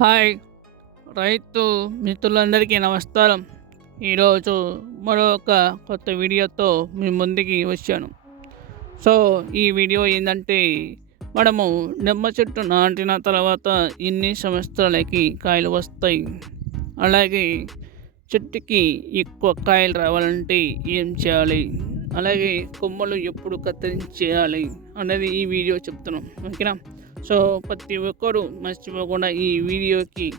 Hi. రైతు మిత్రులందరికీ నమస్కారం. ఈరోజు మరొక కొత్త వీడియోతో మీ ముందుకి వచ్చాను. సో ఈ వీడియో ఏంటంటే మనము నిమ్మ చెట్టు నాటిన తర్వాత ఎన్ని సంవత్సరాలకి కాయలు వస్తాయి? అలాగే చెట్టుకి ఎక్కువ కాయలు రావాలంటే ఏం చేయాలి? అలాగే కొమ్మలు ఎప్పుడు కత్తిరించేయాలి? అనేది ఈ వీడియో చెప్తున్నాం. ఓకేనా? సో ప్రతి ఒక్కరు మర్చిపోకుండా ఈ వీడియోకి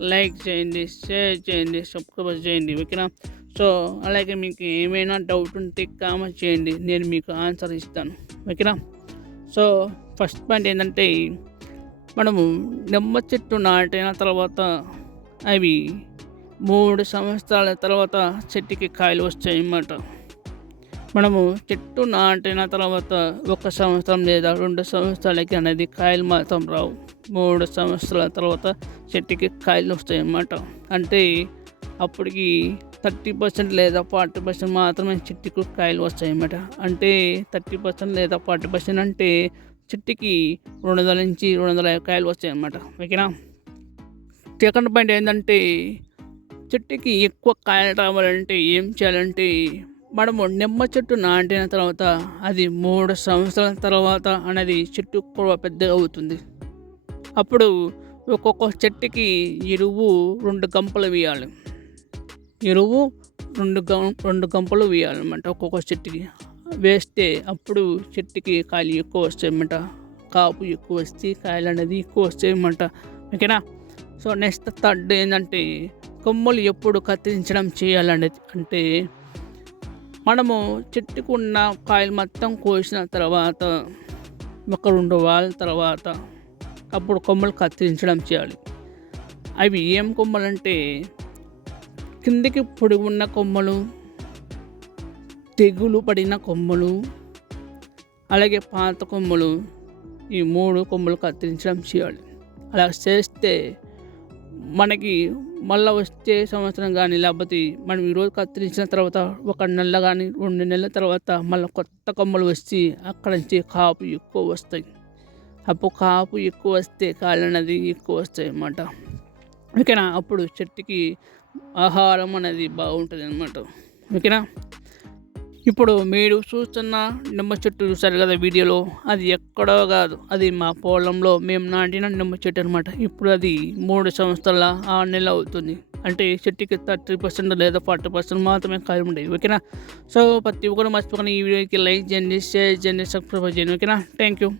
లైక్ చేయండి షేర్ చేయండి సబ్స్క్రైబ్ చేయండి ఓకేనా? సో అలాగే మీకు ఏమైనా డౌట్ ఉంటే కామెంట్ చేయండి నేను మీకు ఆన్సర్ ఇస్తాను ఓకేనా? సో ఫస్ట్ పాయింట్ ఏంటంటే మనము నిమ్మ చెట్టు నాటిన తర్వాత అవి మూడు సంవత్సరాల తర్వాత చెట్టుకి కాయలు వస్తాయి అన్నమాట మనము చెట్టు నాటిన తర్వాత ఒక సంవత్సరం లేదా రెండు సంవత్సరాలకి అనేది కాయలు మాత్రం రావు. మూడు సంవత్సరాల తర్వాత చెట్టుకి కాయలు వస్తాయి అన్నమాట అంటే అప్పటికి థర్టీ పర్సెంట్ లేదా ఫార్టీ పర్సెంట్ మాత్రమే చెట్టుకు కాయలు వస్తాయి అన్నమాట అంటే థర్టీ పర్సెంట్ లేదా ఫార్టీ పర్సెంట్ అంటే చెట్టుకి రెండు వందల నుంచి రెండు వందల కాయలు వస్తాయి అన్నమాట ఓకేనా? సెకండ్ పాయింట్ ఏంటంటే చెట్టుకి ఎక్కువ కాయలు రావాలంటే ఏం చేయాలంటే మనము నిమ్మ చెట్టు నాటిన తర్వాత అది మూడు సంవత్సరాల తర్వాత అనేది చెట్టు కూడా పెద్దగా అవుతుంది. అప్పుడు ఒక్కొక్క చెట్టుకి ఎరువు రెండు గంపలు వేయాలి. ఎరువు రెండు గం రెండు గంపలు వేయాలన్నమాట ఒక్కొక్క చెట్టుకి. వేస్తే అప్పుడు చెట్టుకి కాయలు ఎక్కువ వస్తాయన్నమాట. కాపు ఎక్కువ వస్తే కాయలు అనేది ఎక్కువ వస్తాయన్నమాట. ఓకేనా? సో నెక్స్ట్ థర్డ్ ఏంటంటే కొమ్మలు ఎప్పుడు కత్తిరించడం చేయాలనేది. అంటే మనము చెట్టుకు ఉన్న కాయలు మొత్తం కోసిన తర్వాత ఒక రెండు వారాల తర్వాత అప్పుడు కొమ్మలు కత్తిరించడం చేయాలి. అవి ఏం కొమ్మలు అంటే కిందికి ఉన్న కొమ్మలు తెగులు పడిన కొమ్మలు అలాగే పాత కొమ్మలు ఈ మూడు కొమ్మలు కత్తిరించడం చేయాలి. అలా చేస్తే మనకి మళ్ళీ వచ్చే సంవత్సరం కానీ లేకపోతే మనం ఈరోజు కత్తిరించిన తర్వాత ఒక నెల కానీ రెండు నెలల తర్వాత మళ్ళీ కొత్త కొమ్మలు వచ్చి అక్కడ నుంచి కాపు ఎక్కువ వస్తాయి. అప్పుడు కాపు ఎక్కువ వస్తే కాళ్ళు అనేది ఎక్కువ వస్తాయి అన్నమాట. ఓకేనా? అప్పుడు చెట్టుకి ఆహారం అనేది బాగుంటుంది అనమాట ఓకేనా? ఇప్పుడు మీరు చూస్తున్న నిమ్మ చెట్టు చూసారు కదా వీడియోలో? అది ఎక్కడో కాదు. అది మా పొలంలో మేము నాటిన నిమ్మ చెట్టు అనమాట ఇప్పుడు అది మూడు సంవత్సరాల ఆరు నెలలు అవుతుంది. అంటే చెట్టుకి థర్టీ పర్సెంట్ లేదా ఫార్టీ పర్సెంట్ మాత్రమే ఖాళీ ఉండేవి ఓకేనా? సో ప్రతి ఒక్కరు మర్చిపోకుండా ఈ వీడియోకి లైక్ చేయండి షేర్ చేయండి సబ్స్క్రైబ్ చేయండి ఓకేనా? Thank you.